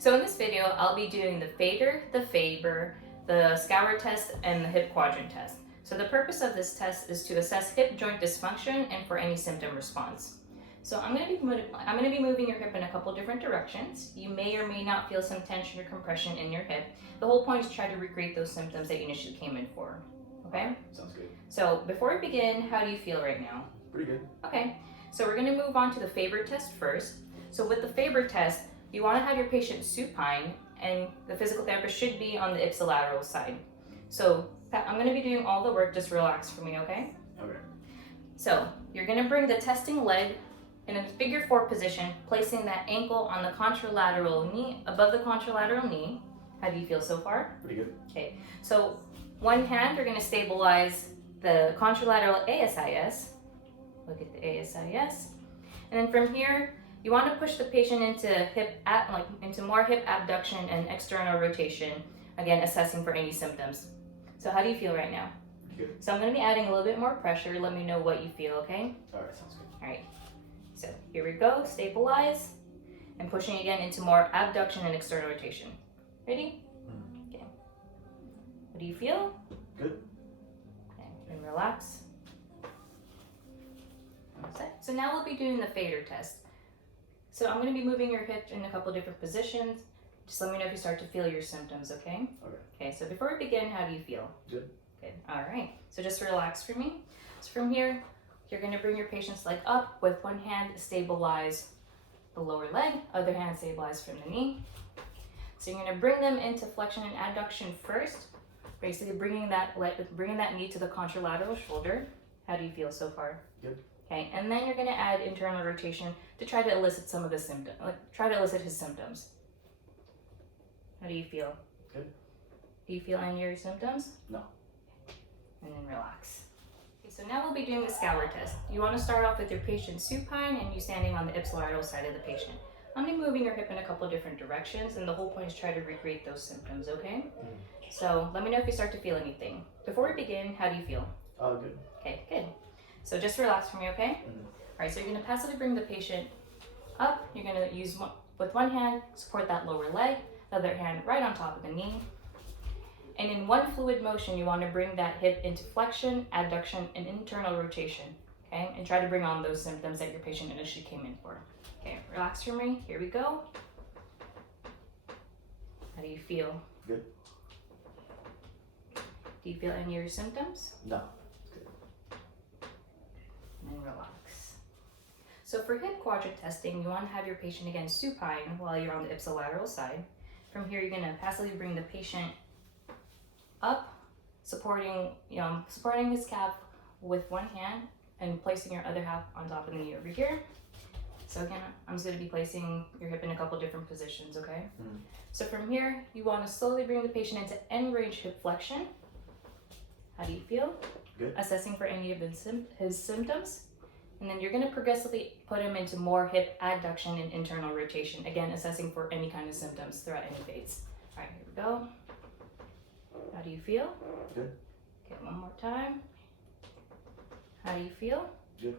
So in this video, I'll be doing the FADDIR, the FABER, the Scour test, and the hip quadrant test. So the purpose of this test is to assess hip joint dysfunction and for any symptom response. So I'm going to be moving your hip in a couple different directions. You may or may not feel some tension or compression in your hip. The whole point is to try to recreate those symptoms that you initially came in for. Okay? Sounds good. So before we begin, how do you feel right now? Pretty good. Okay, so we're going to move on to the FABER test first. So with the FABER test, you want to have your patient supine, and the physical therapist should be on the ipsilateral side. So I'm going to be doing all the work, just relax for me, okay? Okay. So you're going to bring the testing leg in a figure 4 position, placing that ankle on the contralateral knee, above the contralateral knee. How do you feel so far? Pretty good. Okay, so one hand, you're going to stabilize the contralateral ASIS. Look at the ASIS. And then from here, you want to push the patient into more hip abduction and external rotation, again, assessing for any symptoms. So how do you feel right now? Good. So I'm going to be adding a little bit more pressure. Let me know what you feel, okay? All right, sounds good. All right. So here we go. Stabilize. And pushing again into more abduction and external rotation. Ready? Okay. What do you feel? Good. Okay. And relax. So now we'll be doing the FADER test. So I'm going to be moving your hip in a couple different positions. Just let me know if you start to feel your symptoms, okay? Okay. Okay, so before we begin, how do you feel? Good. Good. All right. So just relax for me. So from here, you're going to bring your patient's leg up with one hand, stabilize the lower leg, other hand stabilize from the knee. So you're going to bring them into flexion and adduction first, basically bringing that knee to the contralateral shoulder. How do you feel so far? Good. Okay, and then you're going to add internal rotation to try to elicit some of the symptoms, try to elicit his symptoms. How do you feel? Good. Do you feel any of your symptoms? No. And then relax. Okay, so now we'll be doing the Scour test. You want to start off with your patient supine and you standing on the ipsilateral side of the patient. I'm going to be moving your hip in a couple of different directions, and the whole point is try to recreate those symptoms, okay? So let me know if you start to feel anything. Before we begin, how do you feel? Good. Okay, good. So just relax for me, okay? Mm-hmm. All right, so you're going to passively bring the patient up. You're going to use with one hand, support that lower leg, the other hand right on top of the knee. And in one fluid motion, you want to bring that hip into flexion, adduction, and internal rotation, okay? And try to bring on those symptoms that your patient initially came in for. Okay, relax for me. Here we go. How do you feel? Good. Do you feel any of your symptoms? No. And relax. So for hip quadrant testing, you want to have your patient again supine while you're on the ipsilateral side. From here, you're going to passively bring the patient up, supporting his calf with one hand and placing your other half on top of the knee over here. So again, I'm just going to be placing your hip in a couple different positions, okay? Mm-hmm. So from here, you want to slowly bring the patient into end range hip flexion. How do you feel? Good. Assessing for any of his symptoms. And then you're going to progressively put him into more hip adduction and internal rotation. Again, assessing for any kind of symptoms throughout any phase. All right, here we go. How do you feel? Good. Okay, one more time. How do you feel? Good.